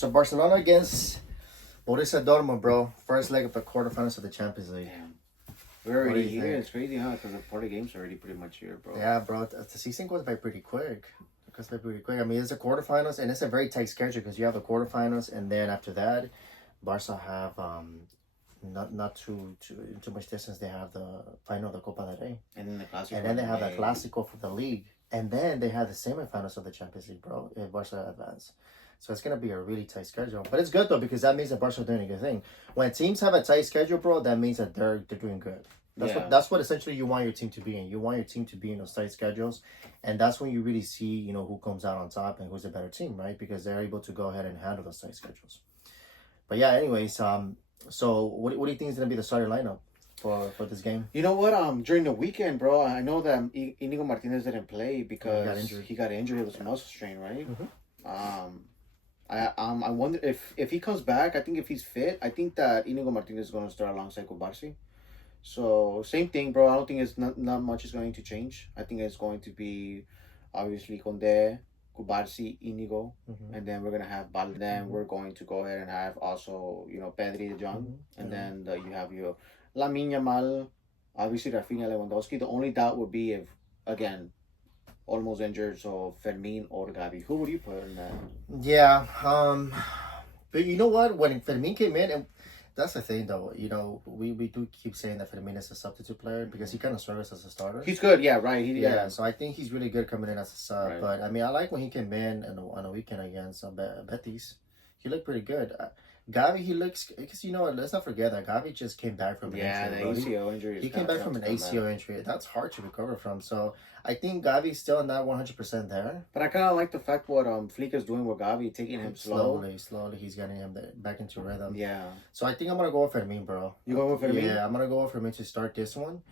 So Barcelona against Borussia Dortmund, bro. First leg of the quarterfinals of the Champions League. Damn. We're What do already you here. think? It's crazy, huh? Because the party game's already pretty much here, bro. Yeah, bro. The season goes by pretty quick. It goes by pretty quick. I mean, it's the quarterfinals, and it's a very tight schedule because you have the quarterfinals, and then after that, Barca have not too much distance. They have the final of the Copa del Rey, And then the Classico. and then they have the Clásico for the league, and then they have the semifinals of the Champions League, bro. If Barca advance. So it's gonna be a really tight schedule, but it's good though because that means that Barca are doing a good thing. When teams have a tight schedule, bro, that means that they're doing good. That's what essentially you want your team to be in. You want your team to be in those tight schedules, and that's when you really see who comes out on top and who's a better team, right? Because they're able to go ahead and handle those tight schedules. But yeah, anyways, so what do you think is gonna be the starting lineup for this game? You know what? During the weekend, bro, I know that Inigo Martinez didn't play because he got injured. It was a muscle strain, right? Mm-hmm. I wonder if he comes back. I think if he's fit, I think that Inigo Martinez is going to start alongside Kubarsi. So same thing, bro. I don't think it's not much is going to change. I think it's going to be obviously Conde, Kubarsi, Inigo, and then we're gonna have Bal. Then we're going to go ahead and have also Pedri the Young, and then you have your Lamine Yamal, obviously Rafinha, Lewandowski. The only doubt would be if again almost injured, so Fermin or Gavi. Who would you put in that? Yeah, but you know what? When Fermin came in, and that's the thing though, we do keep saying that Fermin is a substitute player because he kind of struggles as a starter. He's good, yeah, right. So I think he's really good coming in as a sub. Right. But I mean, I like when he came in on a weekend against Betis. He looked pretty good. Gavi, he looks, because let's not forget that Gavi just came back from an injury. The ACL injury. He came back from an ACL injury. That's hard to recover from. So I think Gavi's still not 100% there. But I kind of like the fact what Flick is doing with Gavi, taking him slowly. He's getting him back into rhythm. Yeah. So I think I'm gonna go with Fermin, bro. You going with Fermin? Yeah, I'm gonna go with Fermin to start this one.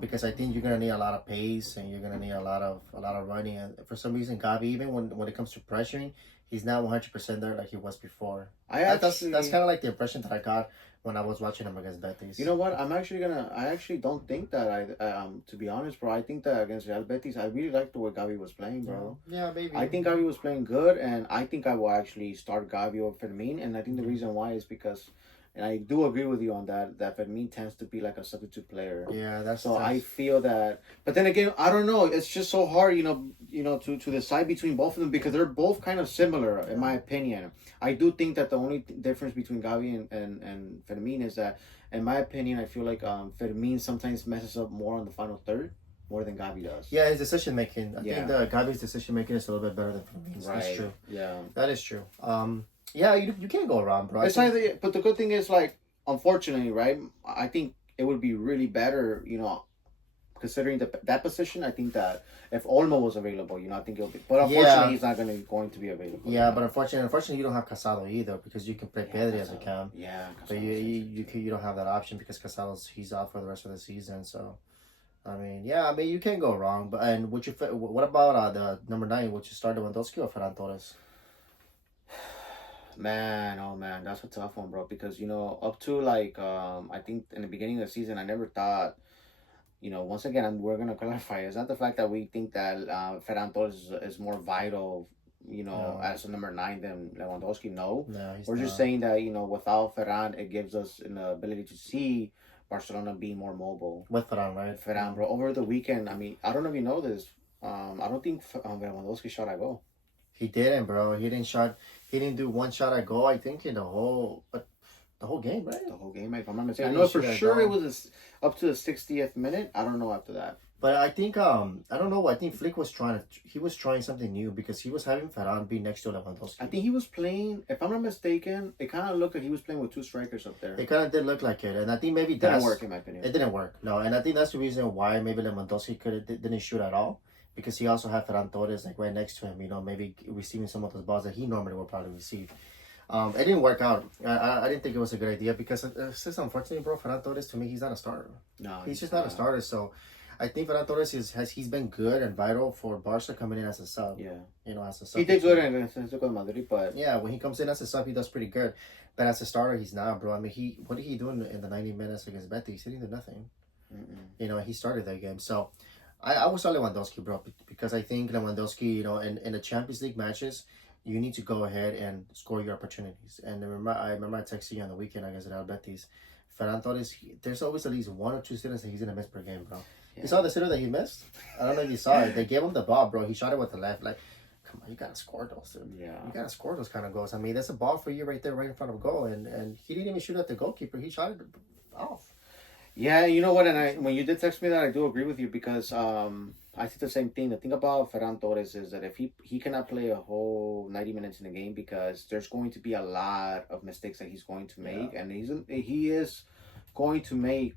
Because I think you're gonna need a lot of pace and you're gonna need a lot of running. And for some reason, Gavi, even when it comes to pressuring, he's not 100% there like he was before. That's kind of like the impression that I got when I was watching him against Betis. You know what? I actually don't think that to be honest, bro. I think that against Real Betis, I really liked the way Gavi was playing, bro. Yeah, maybe. I think Gavi was playing good, and I think I will actually start Gavi over Fermin, and I think the reason why is because. And I do agree with you on that Fermin tends to be like a substitute player. Yeah, I feel that. But then again, I don't know. It's just so hard, to decide between both of them because they're both kind of similar, in my opinion. I do think that the only difference between Gavi and Fermin is that, in my opinion, I feel like Fermin sometimes messes up more on the final third. More than Gavi does. Yeah, his decision making. I think Gavi's decision making is a little bit better than Fermin's. Right. That's true. Yeah. That is true. Yeah, you can't go wrong, bro. But the good thing is, like, unfortunately, right? I think it would be really better, considering that position. I think that if Olmo was available, I think it'll be. But unfortunately, he's not going to be available. Yeah, but unfortunately, you don't have Casado either because you can play Pedri as a cam. Yeah, but you don't have that option because he's out for the rest of the season. So, I mean, you can't go wrong. But what about the number 9? Would you start Lewandowski or Ferran Torres? Man, that's a tough one, bro. Because up to like I think in the beginning of the season, I never thought. Once again, we're gonna clarify. It's not the fact that we think that Ferran Torres is more vital, as a number 9 than Lewandowski. No, we're just saying that without Ferran, it gives us an ability to see Barcelona being more mobile. With Ferran, right? Ferran, bro. Over the weekend, I mean, I don't know if you know this. I don't think Lewandowski shot at goal. He didn't, bro. He didn't do one shot at goal. I think in the whole game, right? The whole game, if I'm not mistaken. I know for sure it was up to the 60th minute. I don't know after that. But I think I don't know. I think Flick was trying something new because he was having Ferran be next to Lewandowski. I think he was playing. If I'm not mistaken, it kind of looked like he was playing with 2 strikers up there. It kind of did look like it, and I think maybe it didn't work in my opinion. It didn't work, no, and I think that's the reason why maybe Lewandowski didn't shoot at all. Because he also had Ferran Torres like right next to him, maybe receiving some of those balls that he normally would probably receive. It didn't work out. I didn't think it was a good idea because it's just unfortunately, bro. Ferran Torres to me, he's not a starter. No, he's just not a starter. So I think Ferran Torres he's been good and vital for Barca coming in as a sub. Yeah, as a sub. He did good against Madrid, but yeah, when he comes in as a sub, he does pretty good. But as a starter, he's not, bro. I mean, what did he do in the 90 minutes against Betis? He didn't do nothing. He started that game, so. I would start Lewandowski, bro, because I think Lewandowski, in the Champions League matches, you need to go ahead and score your opportunities. And I remember I texted you on the weekend, I guess, at Albetis. Ferran Torres, there's always at least 1 or 2 sitters that he's going to miss per game, bro. Yeah. You saw the sitter that he missed? I don't know if you saw it. They gave him the ball, bro. He shot it with the left. Like, come on, you got to score those, dude. Yeah. You got to score those kind of goals. I mean, that's a ball for you right there, right in front of goal. And he didn't even shoot at the goalkeeper. He shot it off. Yeah, you know what? And when you did text me that, I do agree with you because I think the same thing. The thing about Ferran Torres is that if he cannot play a whole 90 minutes in a game because there's going to be a lot of mistakes that he's going to make, and he is going to make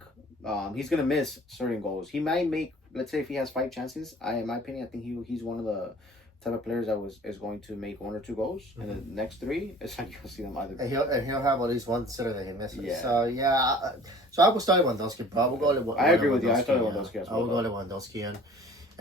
he's gonna miss certain goals. He might make, let's say, if he has 5 chances. In my opinion, I think he's one of the type of players that is going to make 1 or 2 goals, and the next 3, it's like you'll see them either. And he'll have at least one sitter that he misses. Yeah. So yeah, so I will start Lewandowski, bro. I will go. I agree with you. I started Lewandowski as well. I will go Lewandowski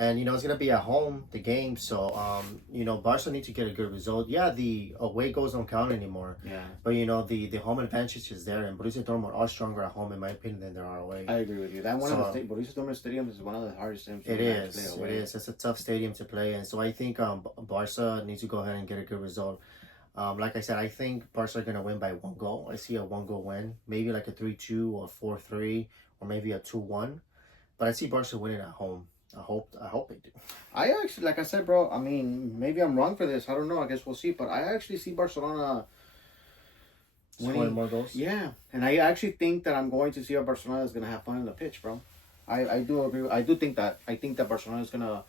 and you know it's gonna be at home the game, so you know Barca need to get a good result. Yeah, the away goals don't count anymore. Yeah. But you know the home advantage is there, and Borussia Dortmund are stronger at home in my opinion than they are away. I agree with you. That one of the Borussia Dortmund stadiums is one of the hardest stadiums. It is. It's a tough stadium to play in. So I think Barca needs to go ahead and get a good result. Like I said, I think Barca are gonna win by 1 goal. I see a 1-goal win, maybe like a 3-2 or 4-3 or maybe a 2-1. But I see Barca winning at home. I hope they do. I actually, like I said, bro, I mean, maybe I'm wrong for this. I don't know. I guess we'll see. But I actually see Barcelona Scoring more goals. Yeah. And I actually think that I'm going to see how Barcelona is going to have fun on the pitch, bro. I do agree. I do think that. I think that Barcelona is going to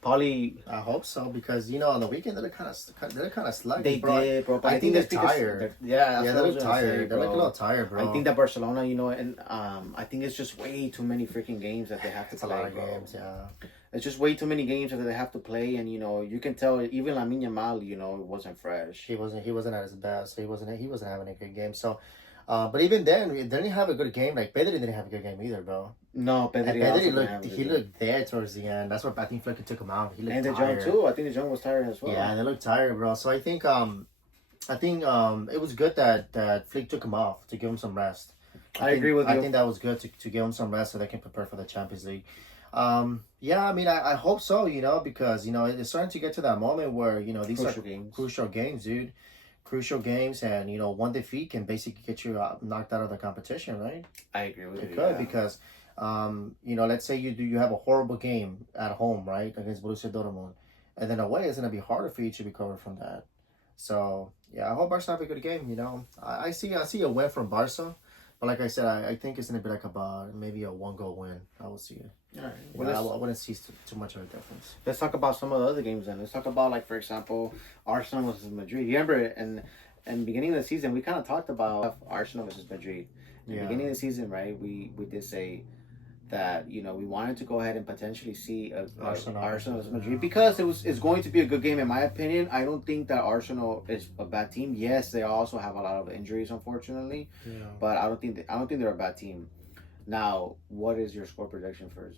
probably... I hope so because, you know, on the weekend, they're kind of sluggish, They did, bro. But I think they're tired. They look tired. They're like a little tired, bro. I think that Barcelona, you know, and I think it's just way too many freaking games that they have to play. A lot of bro. games, yeah. It's just way too many games that they have to play, and you know you can tell even Lamine Yamal, you know, wasn't fresh. He wasn't at his best. So he wasn't having a good game. So, but even then, they didn't have a good game. Like Pedri didn't have a good game either, bro. No, Pedri looked there towards the end. That's where I think Flick took him out. He looked and tired. De Jong too. I think De Jong was tired as well. Yeah, they looked tired, bro. So I think it was good that Flick took him off to give him some rest. I agree with you. I think that was good to give him some rest so they can prepare for the Champions League. Yeah, I mean, I hope so, you know, because, you know, it's starting to get to that moment where, you know, these crucial games, dude. Crucial games, and, you know, 1 defeat can basically get you knocked out of the competition, right? I agree with you. It could, because, you know, let's say you have a horrible game at home, right, against Borussia Dortmund, and then away, it's going to be harder for you to recover from that. So, yeah, I hope Barca have a good game, you know. I see a win from Barca. But like I said, I think it's going to be like about maybe a 1-goal win. I will see it. All right. Well, I wouldn't see too much of a difference. Let's talk about some of the other games then. Let's talk about, like, for example, Arsenal versus Madrid. You remember in the beginning of the season, we kind of talked about Arsenal versus Madrid. In the beginning of the season, right, we did say that, you know, we wanted to go ahead and potentially see Arsenal versus Madrid because it's going to be a good game in my opinion. I don't think that Arsenal is a bad team. Yes, they also have a lot of injuries, unfortunately. Yeah. But I don't think they're a bad team. Now, what is your score prediction for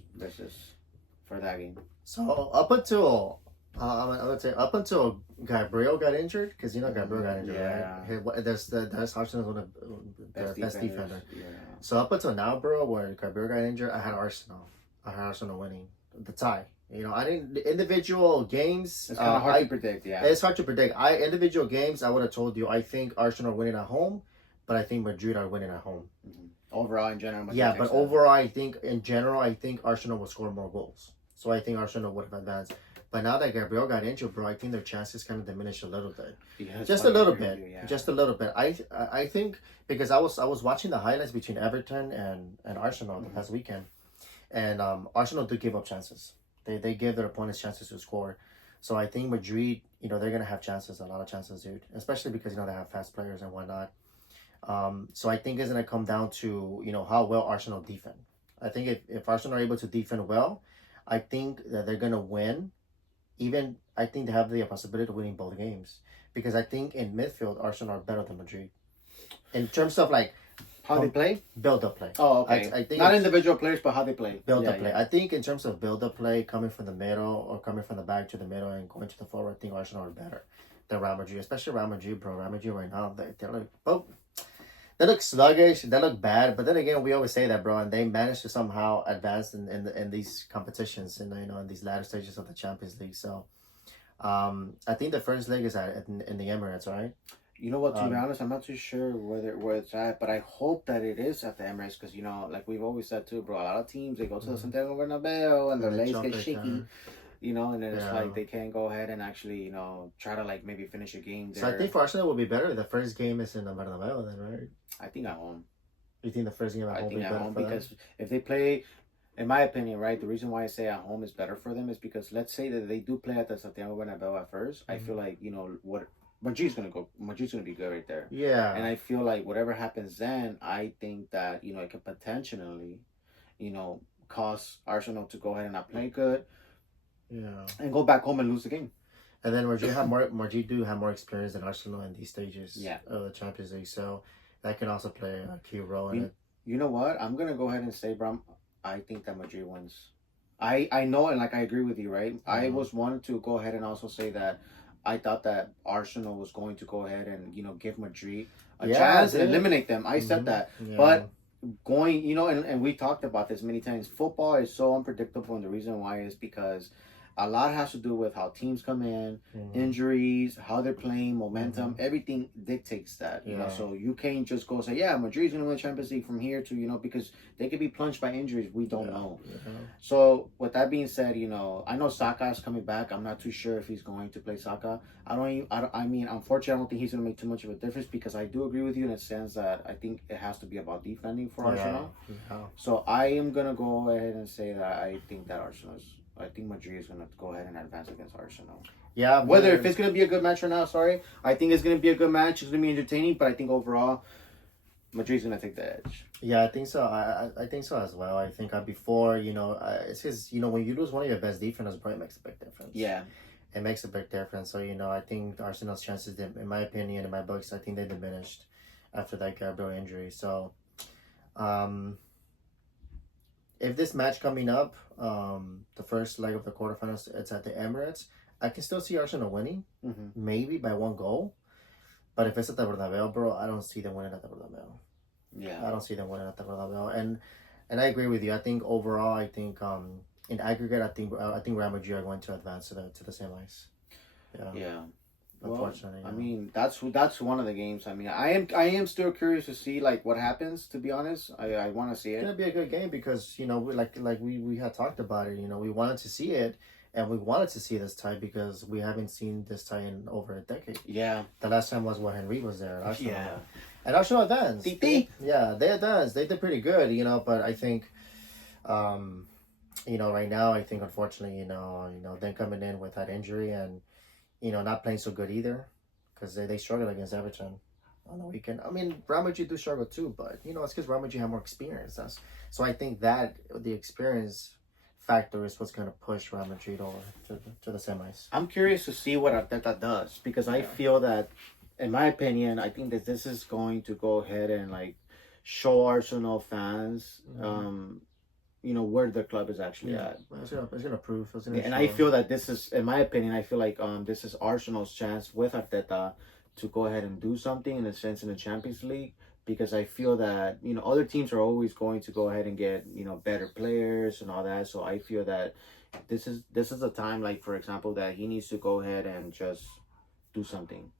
that game? So up until I would say up until Gabriel got injured, because you know Gabriel got injured, right? That's Arsenal's one of the best defender. Yeah. So up until now, bro, when Gabriel got injured, I had Arsenal winning the tie. You know, I didn't individual games. It's kind of hard to predict. Yeah, it's hard to predict. Individual games, I would have told you. I think Arsenal are winning at home, but I think Madrid are winning at home. Mm-hmm. Overall, in general, overall, I think in general, I think Arsenal will score more goals. So I think Arsenal would have advanced. But now that Gabriel got injured, bro, I think their chances kind of diminished a little bit. Yeah, just a little bit. Just a little bit. I think because I was watching the highlights between Everton and Arsenal the past weekend, and Arsenal did give up chances. They gave their opponents chances to score. So I think Madrid, you know, they're gonna have chances, a lot of chances, dude. Especially because, you know, they have fast players and whatnot. So I think it's gonna come down to, you know, how well Arsenal defend. I think if Arsenal are able to defend well, I think that they're gonna win. Even I think they have the possibility of winning both games, because I think in midfield Arsenal are better than Madrid in terms of like how they play, build up play. Oh, okay. I think not individual players, but how they play. Build up play. Yeah. I think in terms of build up play, coming from the middle or coming from the back to the middle and going to the forward, I think Arsenal are better than Real Madrid, especially Real Madrid, bro. Real Madrid right now, they look sluggish, they look bad, but then again, we always say that, bro, and they managed to somehow advance in these competitions, and you know, in these latter stages of the Champions League. So, I think the first leg is in the Emirates, right? You know what? To be Um, honest, I'm not too sure where it's at, but I hope that it is at the Emirates because like we've always said too, bro. A lot of teams they go to the mhm. Santiago Bernabeu and their And the legs get chocolate shaky, town. and then it's Yeah. like they can't go ahead and actually try to like maybe finish a game So I think there. for Arsenal will be better if the first game is in the Bernabeu then, right? I think at home. You think the first game at I home will think be at better home for them? because if they play, in my opinion, right, the reason why I say at home is better for them is because let's say that they do play at the Santiago Bernabeu at 1st. I feel Mhm. like what Madrid's gonna be good right there. And Yeah. I feel like whatever happens then, I think that it could potentially, you know, cause Arsenal to go ahead and not play good Yeah. and go back home and lose the game. And then Madrid do have more experience than Arsenal in these stages Yeah. of the Champions League, so that can also play a key role in You, it. you know what? I'm gonna go ahead and say, Bram, I think that Madrid wins. I know, and like I agree with you, right? I Uh, was wanted to go ahead and also say that I thought that Arsenal was going to go ahead and give Madrid a yeah, I chance and did. eliminate them. I said Hmm. that, Yeah. but going, and we talked about this many times. Football is so unpredictable, and the reason why is because a lot has to do with how teams come in, Hmm. injuries, how they're playing, momentum, Hmm. everything dictates that. Yeah. So you can't just go say, yeah, Madrid's gonna win Champions League from here to because they could be plunged by injuries. We don't Yeah. know. Yeah. So with that being said, I know Saka is coming back. I'm not too sure if he's going to play Saka. I mean, unfortunately, I don't think he's going to make too much of a difference because I do agree with you in a sense that I think it has to be about defending for Yeah. Arsenal. Yeah. So I am going to go ahead and say that I think Madrid is going to go ahead and advance against Arsenal. Yeah. I Whether if mean, it's going to be a good match or not, sorry, I think it's going to be a good match. It's going to be entertaining, but I think overall Madrid's going to take the edge. yeah, I think so. I think so as well. I think before, it's because, when you lose one of your best defenders, bro, it makes a big difference. Yeah. It makes a big difference. So, I think Arsenal's chances, in my opinion, in my books, I think they diminished after that Gabriel injury. So, um, if this match coming up, the first leg of the quarterfinals, it's at the Emirates, I can still see Arsenal winning, Mm-hmm. maybe by 1 goal. But if it's at the Bernabeu, bro, I don't see them winning at the Bernabeu. Yeah. I don't see them winning at the Bernabeu. And I agree with you. I think overall, I think in aggregate, I think Real Madrid are going to advance to the semis. Yeah. Yeah. Unfortunately, I mean, that's one of the games. I mean, I am still curious to see like what happens. To be honest, I want to see it's it. gonna be a good game because we had talked about it. We wanted to see it, and we wanted to see this tie because we haven't seen this tie in over a decade. Yeah. The last time was when Henry was there at Arsenal. Yeah. And Arsenal advanced. TT. Yeah, they advanced. They did pretty good, but I think, right now, I think unfortunately, them coming in with that injury and, not playing so good either, because they struggled against Everton on the weekend. I mean, Real Madrid do struggle too, but it's because Real Madrid have more experience. So I think that the experience factor is what's going to push Real Madrid over to the semis. I'm curious to see what Arteta does because I feel that, in my opinion, I think that this is going to go ahead and like show Arsenal fans, where the club is actually at. It's gonna prove. It's gonna And show. I feel that this is, in my opinion, I feel like this is Arsenal's chance with Arteta to go ahead and do something in a sense in the Champions League because I feel that other teams are always going to go ahead and get better players and all that. So I feel that this is the time, like for example, that he needs to go ahead and just do something.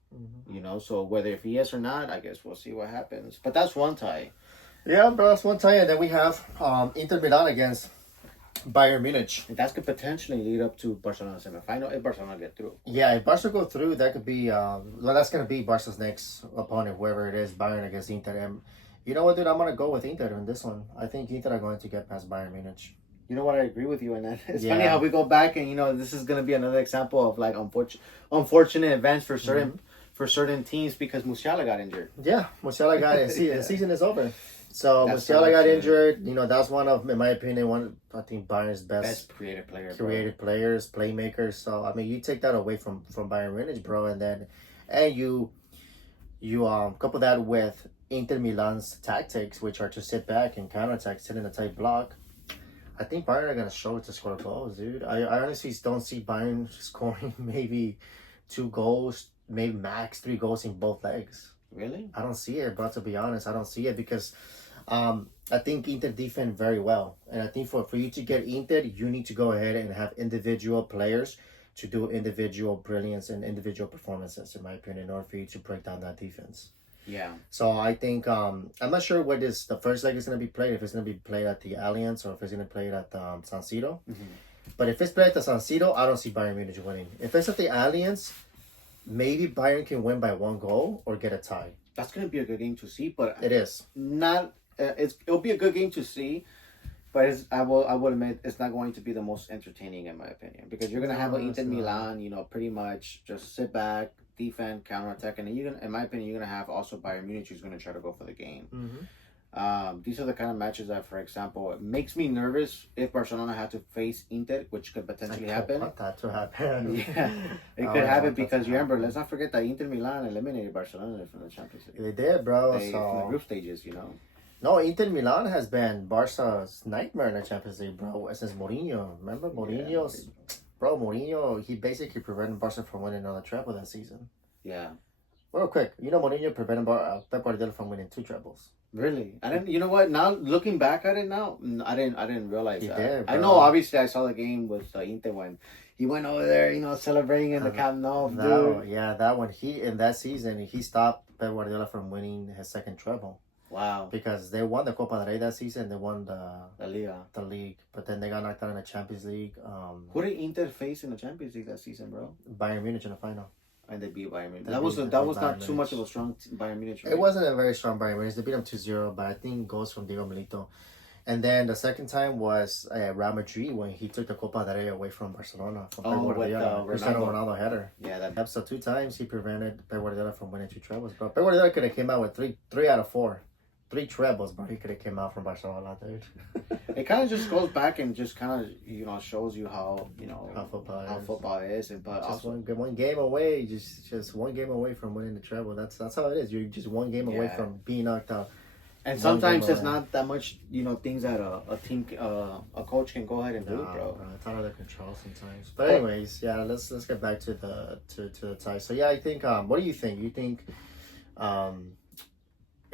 So whether if he is or not, I guess we'll see what happens. But that's one tie. Yeah, but that's one tie, and then we have Inter Milan against Bayern Munich. And that could potentially lead up to Barcelona semifinal if Barcelona get through. Yeah, if Barca go through, that could be that's gonna be Barca's next opponent, whoever it is, Bayern against Inter. And you know what, dude? I'm gonna go with Inter in this one. I think Inter are going to get past Bayern Munich. You know what? I agree with you in that. It's Yeah. funny how we go back and this is gonna be another example of like unfortunate events for certain teams because Musiala got injured. Yeah, Musiala got it. See, Yeah. the season is over. So That's Musiala got unfortunate. injured. That's one of, in my opinion, I think Bayern's best Creative player, bro. creative players, playmakers. So I mean, you take that away from Bayern Munich, bro, and you couple that with Inter Milan's tactics, which are to sit back and counterattack, sit in a tight block. I think Bayern are gonna show it to score goals, dude. I honestly don't see Bayern scoring maybe 2 goals, maybe max 3 goals in both legs. Really? I don't see it, bro. To be honest, I don't see it because I think Inter defend very well, and I think for you to get Inter, you need to go ahead and have individual players to do individual brilliance and individual performances, in my opinion, in order for you to break down that defense. Yeah. So I think I'm not sure where the first leg is going to be played. If it's going to be played at the Allianz or if it's going to be played at San Siro. But if it's played at the San Siro, I don't see Bayern Munich winning. If it's at the Allianz, maybe Bayern can win by 1 goal or get a tie. That's gonna be a good game to see, but It is not. It'll be a good game to see, but I will admit it's not going to be the most entertaining in my opinion, because you're gonna have an Inter Milan, pretty much just sit back, defend, counterattack, and then in my opinion, you're gonna have also Bayern Munich who's gonna try to go for the game. These are the kind of matches that, for example, it makes me nervous if Barcelona had to face Inter, which could potentially happen. I want that to happen. Yeah, it could happen because remember, let's not forget that Inter Milan eliminated Barcelona from the Champions League. They did, bro. From the group stages, No, Inter Milan has been Barca's nightmare in the Champions League, bro. Since Mourinho. Remember Mourinho's... Yeah. Bro, Mourinho, he basically prevented Barca from winning another treble that season. Yeah. Real quick, Mourinho prevented Pep Guardiola from winning 2 trebles. Really? I didn't. You know what? Now looking back at it, now I didn't realize that. Did, I know. Obviously, I saw the game with Inter when he went over there, celebrating in the Camp Nou. That one. In that season, he stopped Pep Guardiola from winning his second treble. Wow. Because they won the Copa del Rey that season. They won the league. But then they got knocked out in the Champions League. Who did Inter face in the Champions League that season, bro? Bayern Munich in the final. And they beat Bayern Munich. That was not too much of a strong Bayern Munich. Right? It wasn't a very strong Bayern Munich. They beat them 2-0, but I think goals from Diego Milito. And then the second time was Real Madrid when he took the Copa del Rey away from Barcelona. From with Cristiano Ronaldo header. Yeah, that episode 2 times he prevented Pep Guardiola from winning 2 trebles, bro. Pep Guardiola could have came out with three out of 4. 3 trebles, bro. He could have came out from Barcelona, dude. It kind of just goes back and just kind of shows you how how football is, and but just also one game away, just one game away from winning the treble. That's how it is. You're just one game away from being knocked out. And sometimes it's not that much, things that a team, a coach can go ahead and do, bro. It's out of their control sometimes. But anyways, yeah, let's get back to the tie. So yeah, I think. What do you think? You think,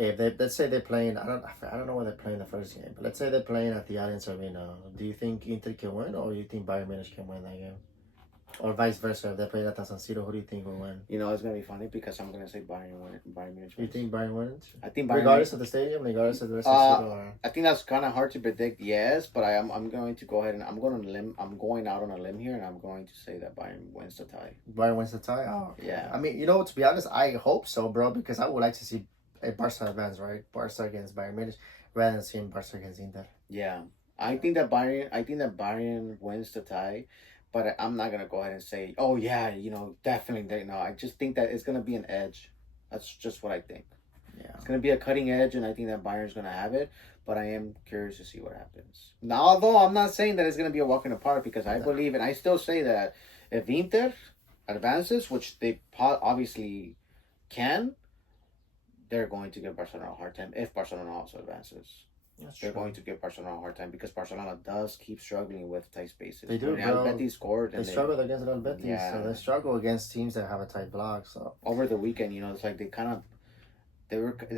if let's say they're playing, I don't know where they're playing the first game, but let's say they're playing at the Allianz Arena. Do you think Inter can win, or do you think Bayern Munich can win that game? Or vice versa, if they're playing at the San Siro, who do you think will win? It's gonna be funny because I'm gonna say Bayern Munich wins. You think Bayern wins? I think Bayern regardless of the stadium, regardless of the rest of the city. I think that's kind of hard to predict. Yes, but I'm going to go ahead and I'm going out on a limb here, and I'm going to say that Bayern wins the tie. Bayern wins the tie. Oh, okay. Yeah. I mean, to be honest, I hope so, bro, because I would like to see a Barca advance, right? Barca against Bayern Munich, rather than seeing Barca against Inter. Yeah, I think that Bayern wins the tie, but I'm not gonna go ahead and say, oh yeah, definitely. No, I just think that it's gonna be an edge. That's just what I think. Yeah, it's gonna be a cutting edge, and I think that Bayern's gonna have it. But I am curious to see what happens. Now, although I'm not saying that it's gonna be a walk in the park, because I believe, and I still say that if Inter advances, which they obviously can, they're going to give Barcelona a hard time if Barcelona also advances. They're going to give Barcelona a hard time because Barcelona does keep struggling with tight spaces. They do, Real Betis scored. They struggled against Real Betis, so they struggle against teams that have a tight block. So over the weekend, it's like it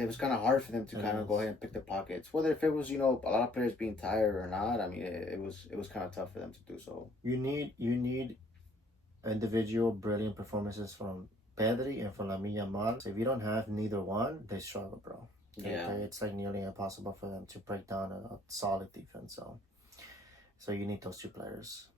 was kind of hard for them to kind of go ahead and pick the pockets. Whether if it was a lot of players being tired or not, I mean it was kind of tough for them to do so. You need individual brilliant performances from Pedri and for Lamine Yamal. So if you don't have neither one, they struggle, bro. Yeah. It's like nearly impossible for them to break down a solid defense. So you need those 2 players.